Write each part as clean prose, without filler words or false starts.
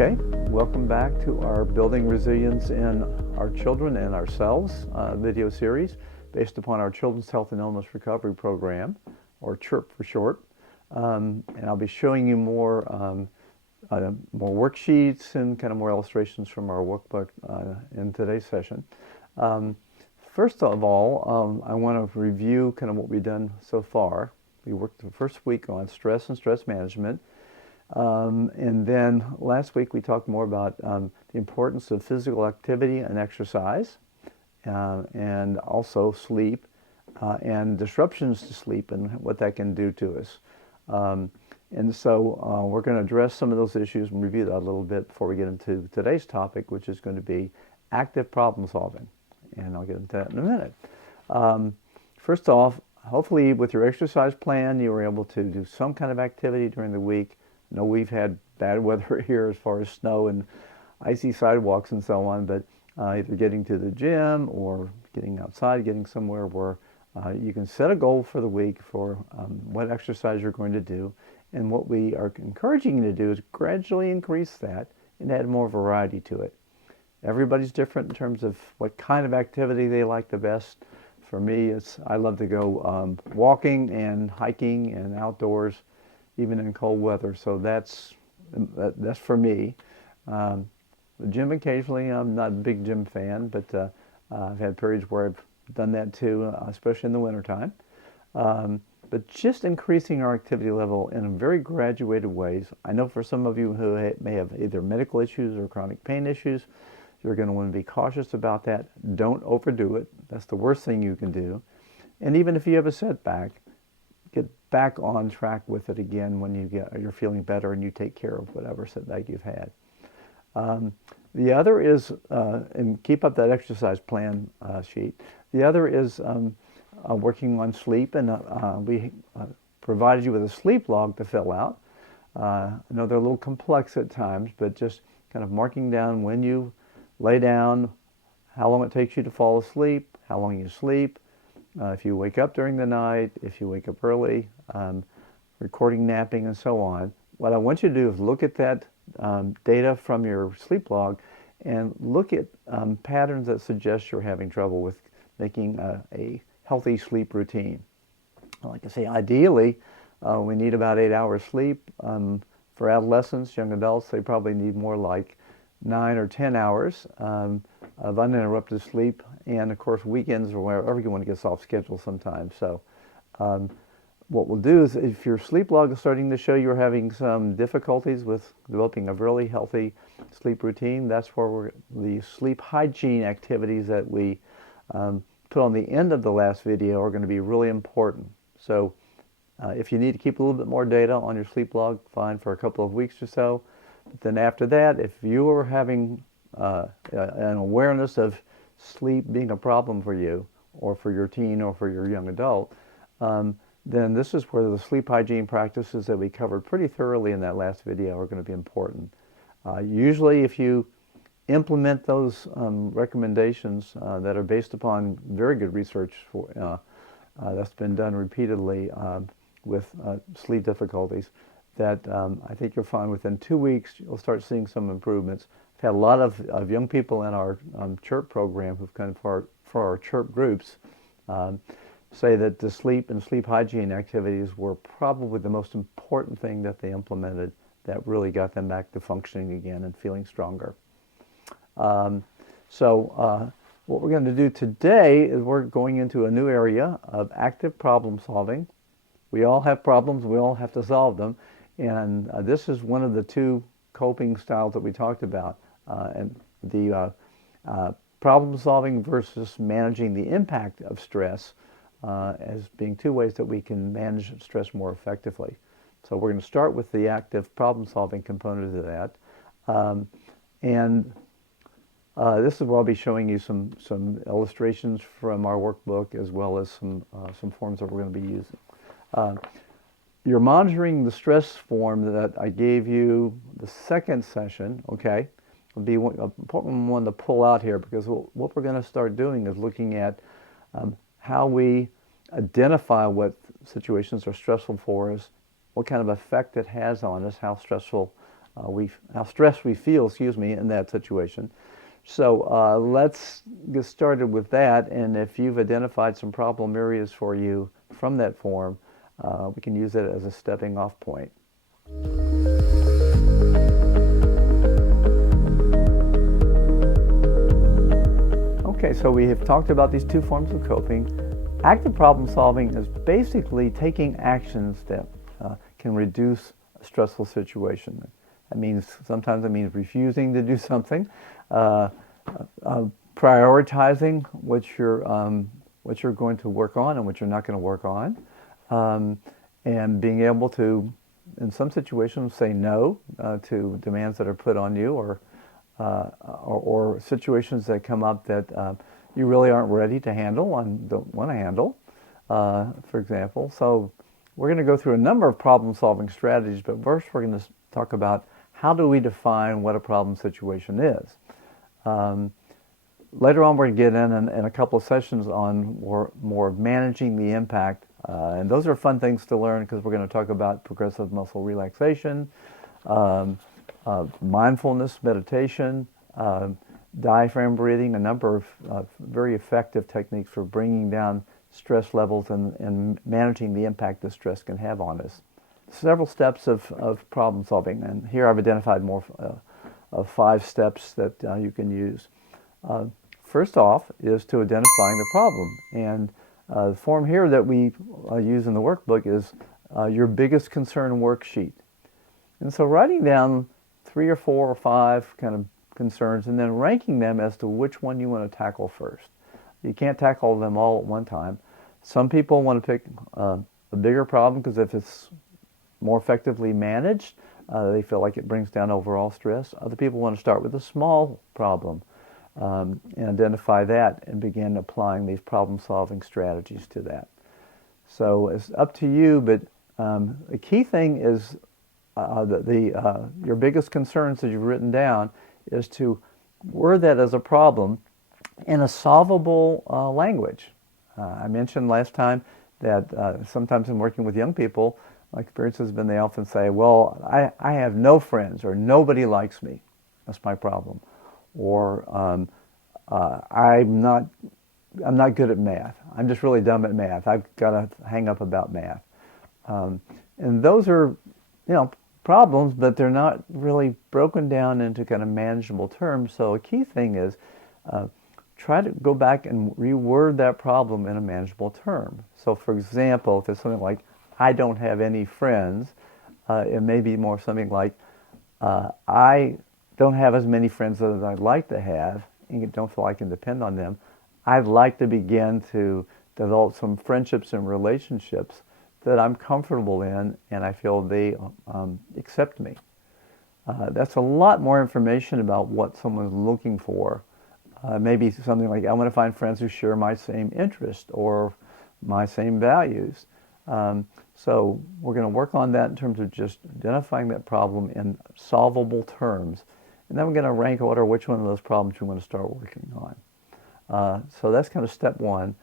Okay, welcome back to our Building Resilience in Our Children and Ourselves video series based upon our Children's Health and Illness Recovery Program, or CHIRP for short. And I'll be showing you more worksheets and kind of more illustrations from our workbook in today's session. First of all, I want to review kind of what we've done so far. We worked the first week on stress and stress management. And then last week we talked more about the importance of physical activity and exercise, and also sleep, and disruptions to sleep and what that can do to us. And so we're going to address some of those issues and review that a little bit before we get into today's topic, which is going to be active problem solving. And I'll get into that in a minute. First off, hopefully with your exercise plan, you were able to do some kind of activity during the week. I know we've had bad weather here as far as snow and icy sidewalks and so on, but either getting to the gym or getting outside, getting somewhere where you can set a goal for the week for what exercise you're going to do. And what we are encouraging you to do is gradually increase that and add more variety to it. Everybody's different in terms of what kind of activity they like the best. For me, I love to go walking and hiking and outdoors, even in cold weather. So that's for me. The gym occasionally, I'm not a big gym fan, but I've had periods where I've done that too, especially in the wintertime. But just increasing our activity level in very graduated ways. I know for some of you who may have either medical issues or chronic pain issues, you're going to want to be cautious about that. Don't overdo it. That's the worst thing you can do. And even if you have a setback, get back on track with it again when you're feeling better and you take care of whatever setback you've had. The other is, and keep up that exercise plan sheet. The other is working on sleep, and we provided you with a sleep log to fill out. I know they're a little complex at times, but just kind of marking down when you lay down, how long it takes you to fall asleep, how long you sleep, if you wake up during the night, if you wake up early, recording napping, and so on. What I want you to do is look at that data from your sleep log and look at patterns that suggest you're having trouble with making a healthy sleep routine. Like I say, ideally, we need about 8 hours sleep. For adolescents, young adults, they probably need more like 9 or 10 hours of uninterrupted sleep, and of course weekends or wherever everyone gets off schedule sometimes. So what we'll do is, if your sleep log is starting to show you're having some difficulties with developing a really healthy sleep routine, that's where the sleep hygiene activities that we put on the end of the last video are going to be really important. So if you need to keep a little bit more data on your sleep log, fine, for a couple of weeks or so. But then after that, if you are having an awareness of sleep being a problem for you, or for your teen, or for your young adult, then this is where the sleep hygiene practices that we covered pretty thoroughly in that last video are going to be important. Usually if you implement those recommendations that are based upon very good research that's been done repeatedly with sleep difficulties, that I think you'll find within 2 weeks you'll start seeing some improvements. I've had a lot of young people in our CHIRP program who've come for our CHIRP groups say that the sleep and sleep hygiene activities were probably the most important thing that they implemented that really got them back to functioning again and feeling stronger. So what we're going to do today is we're going into a new area of active problem solving. We all have problems, we all have to solve them, and this is one of the two coping styles that we talked about, and the problem solving versus managing the impact of stress as being two ways that we can manage stress more effectively. So we're going to start with the active problem solving component of that, and this is where I'll be showing you some illustrations from our workbook, as well as some forms that we're going to be using. You're monitoring the stress form that I gave you the second session, okay? It'll be an important one to pull out here, because what we're going to start doing is looking at how we identify what situations are stressful for us, what kind of effect it has on us, how stressful how stressed we feel, excuse me, in that situation. So let's get started with that. And if you've identified some problem areas for you from that form, we can use it as a stepping off point. Okay, so we have talked about these two forms of coping. Active problem solving is basically taking actions that can reduce a stressful situation. Sometimes it means refusing to do something, prioritizing what you're going to work on and what you're not going to work on, and being able to, in some situations, say no to demands that are put on you, or situations that come up that you really aren't ready to handle and don't want to handle, for example. So we're going to go through a number of problem-solving strategies, but first we're going to talk about how do we define what a problem situation is. Later on, we're going to get in a couple of sessions on more of managing the impact, and those are fun things to learn because we're going to talk about progressive muscle relaxation, mindfulness, meditation, diaphragm breathing, a number of very effective techniques for bringing down stress levels and managing the impact that stress can have on us. Several steps of problem solving, and here I've identified more of 5 steps that you can use. First off is to identifying the problem, and the form here that we use in the workbook is your biggest concern worksheet. And so writing down 3 or 4 or 5 kind of concerns and then ranking them as to which one you want to tackle first. You can't tackle them all at one time. Some people want to pick a bigger problem because if it's more effectively managed, they feel like it brings down overall stress. Other people want to start with a small problem and identify that and begin applying these problem-solving strategies to that. So it's up to you, but the key thing is your biggest concerns that you've written down is to word that as a problem in a solvable language. I mentioned last time that sometimes in working with young people, my experience has been they often say, well, I have no friends or nobody likes me. That's my problem. Or I'm not good at math. I'm just really dumb at math. I've got to hang up about math. And those are, problems, but they're not really broken down into kind of manageable terms. So a key thing is try to go back and reword that problem in a manageable term. So for example, if it's something like, I don't have any friends, it may be more something like, I don't have as many friends as I'd like to have, and don't feel I can depend on them. I'd like to begin to develop some friendships and relationships that I'm comfortable in, and I feel they accept me. That's a lot more information about what someone's looking for. Maybe something like, I want to find friends who share my same interest or my same values. So we're going to work on that in terms of just identifying that problem in solvable terms. And then we're going to rank order which one of those problems we want to start working on. So that's kind of step one.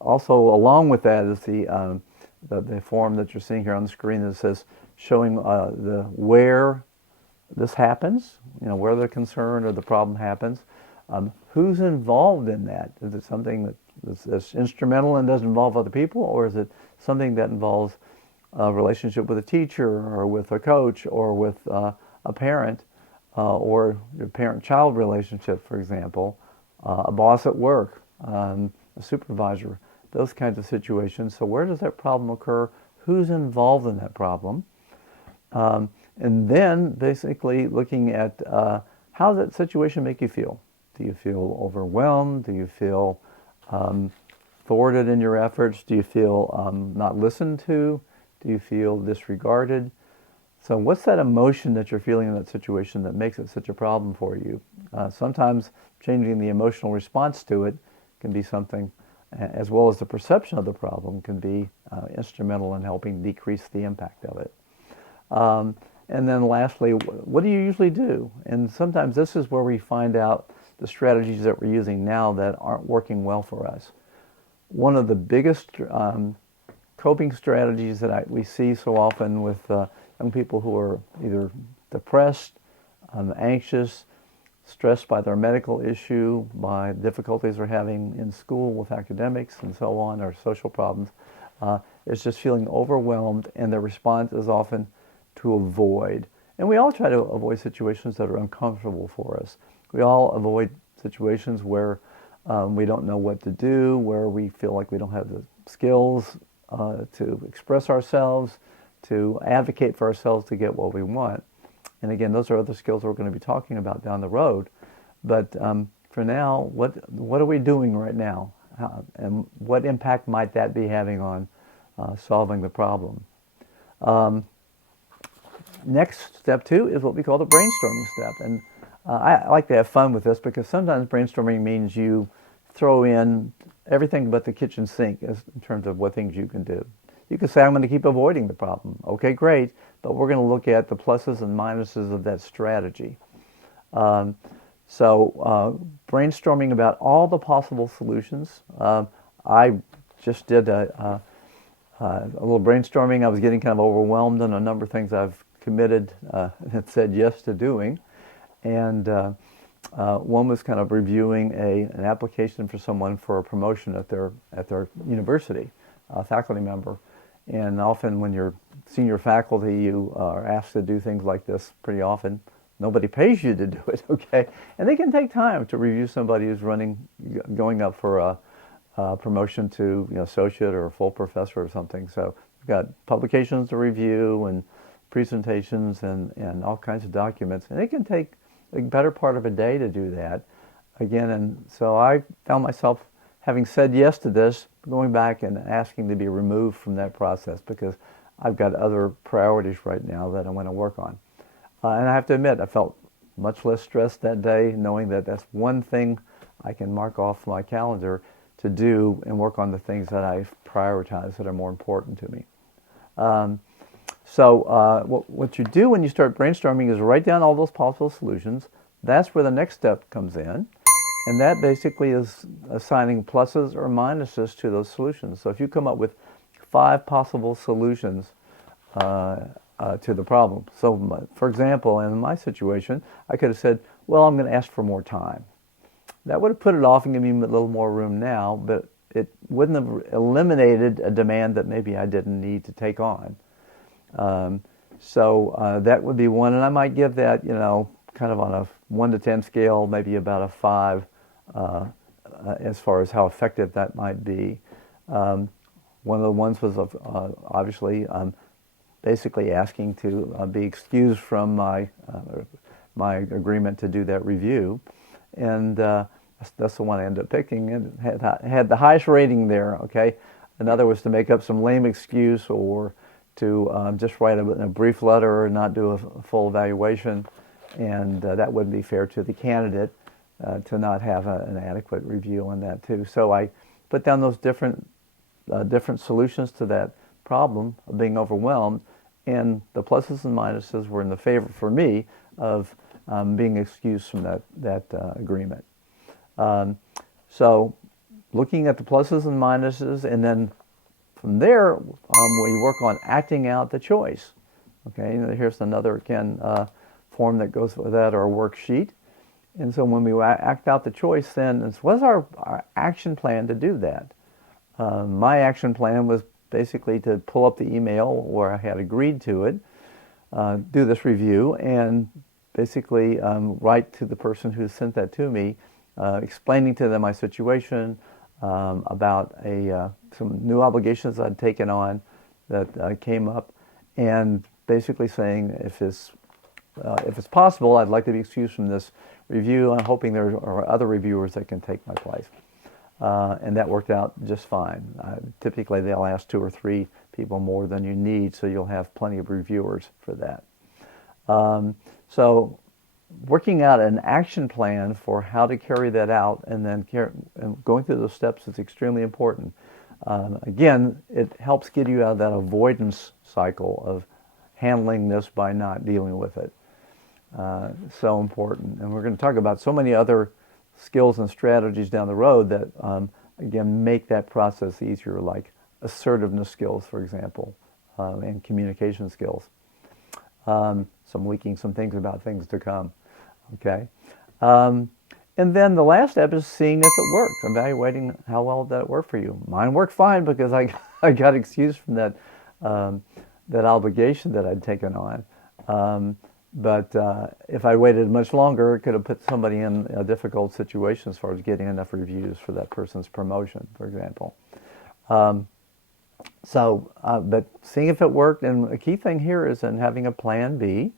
Also, along with that is the form that you're seeing here on the screen that says showing where this happens, where the concern or the problem happens, who's involved in that. Is it something that's instrumental and doesn't involve other people, or is it something that involves a relationship with a teacher or with a coach or with a parent, or your parent-child relationship, for example, a boss at work, a supervisor, those kinds of situations. So where does that problem occur? Who's involved in that problem? And then basically looking at how does that situation make you feel? Do you feel overwhelmed? Do you feel thwarted in your efforts? Do you feel not listened to? Do you feel disregarded? So what's that emotion that you're feeling in that situation that makes it such a problem for you? Sometimes changing the emotional response to it can be something, as well as the perception of the problem, can be instrumental in helping decrease the impact of it. And then lastly, what do you usually do? And sometimes this is where we find out the strategies that we're using now that aren't working well for us. One of the biggest coping strategies that we see so often with young people who are either depressed, anxious, stressed by their medical issue, by difficulties they're having in school with academics and so on, or social problems. It's just feeling overwhelmed, and their response is often to avoid. And we all try to avoid situations that are uncomfortable for us. We all avoid situations where we don't know what to do, where we feel like we don't have the skills to express ourselves, to advocate for ourselves to get what we want. And again, those are other skills we're going to be talking about down the road. But for now, what are we doing right now? And what impact might that be having on solving the problem? Next, step 2 is what we call the brainstorming step. And I like to have fun with this because sometimes brainstorming means you throw in everything but the kitchen sink in terms of what things you can do. You can say, I'm going to keep avoiding the problem. Okay, great, but we're going to look at the pluses and minuses of that strategy. Brainstorming about all the possible solutions. I just did a little brainstorming. I was getting kind of overwhelmed on a number of things I've committed and said yes to doing. And one was kind of reviewing an application for someone for a promotion at their university, a faculty member. And often when you're senior faculty, you are asked to do things like this pretty often. Nobody pays you to do it, okay? And they can take time to review somebody who's going up for a promotion to associate or a full professor or something. So we've got publications to review and presentations and all kinds of documents. And it can take a better part of a day to do that. Again, and so I found myself, having said yes to this, going back and asking to be removed from that process because I've got other priorities right now that I want to work on. And I have to admit, I felt much less stressed that day, knowing that that's one thing I can mark off my calendar to do and work on the things that I've prioritized that are more important to me. What you do when you start brainstorming is write down all those possible solutions. That's where the next step comes in. And that basically is assigning pluses or minuses to those solutions. So if you come up with 5 possible solutions to the problem. So for example, in my situation, I could have said, well, I'm going to ask for more time. That would have put it off and given me a little more room now, but it wouldn't have eliminated a demand that maybe I didn't need to take on. That would be one, and I might give that, kind of on a 1 to 10 scale, maybe about a 5 as far as how effective that might be. One of the ones was obviously basically asking to be excused from my agreement to do that review, and that's the one I ended up picking, and had the highest rating there. Okay, another was to make up some lame excuse or to just write a brief letter or not do a full evaluation, and that wouldn't be fair to the candidate to not have an adequate review on that too. So I put down those different solutions to that problem of being overwhelmed, and the pluses and minuses were in the favor for me of being excused from that agreement. So looking at the pluses and minuses, and then from there, we work on acting out the choice. Okay, here's another, again, form that goes with that, or worksheet. And so when we act out the choice, then what's our action plan to do that? My action plan was basically to pull up the email where I had agreed to it, do this review, and basically write to the person who sent that to me, explaining to them my situation, about some new obligations I'd taken on that came up, and basically saying if it's possible, I'd like to be excused from this review. I'm hoping there are other reviewers that can take my place. And that worked out just fine. Typically, they'll ask 2 or 3 people more than you need, so you'll have plenty of reviewers for that. So working out an action plan for how to carry that out and then going through those steps is extremely important. Again, it helps get you out of that avoidance cycle of handling this by not dealing with it. So important. And we're going to talk about so many other skills and strategies down the road that, again, make that process easier, like assertiveness skills, for example, and communication skills. So I'm leaking some things about things to come. Okay. And then the last step is seeing if it worked, evaluating how well that worked for you. Mine worked fine because I got excused from that obligation that I'd taken on. But if I waited much longer, it could have put somebody in a difficult situation as far as getting enough reviews for that person's promotion, for example. But seeing if it worked, and the key thing here is in having a plan B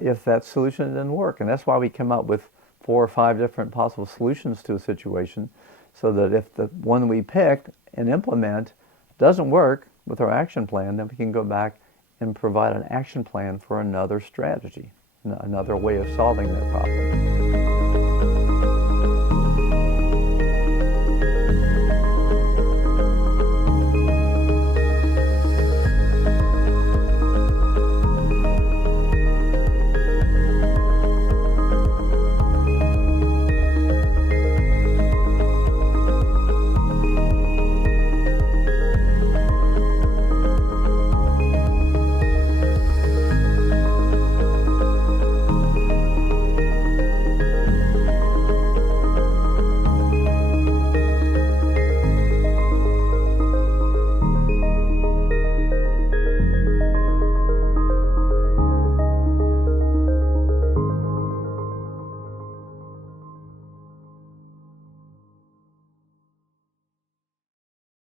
if that solution didn't work. And that's why we come up with 4 or 5 different possible solutions to a situation, so that if the one we picked and implement doesn't work with our action plan, then we can go back and provide an action plan for another strategy, another way of solving that problem.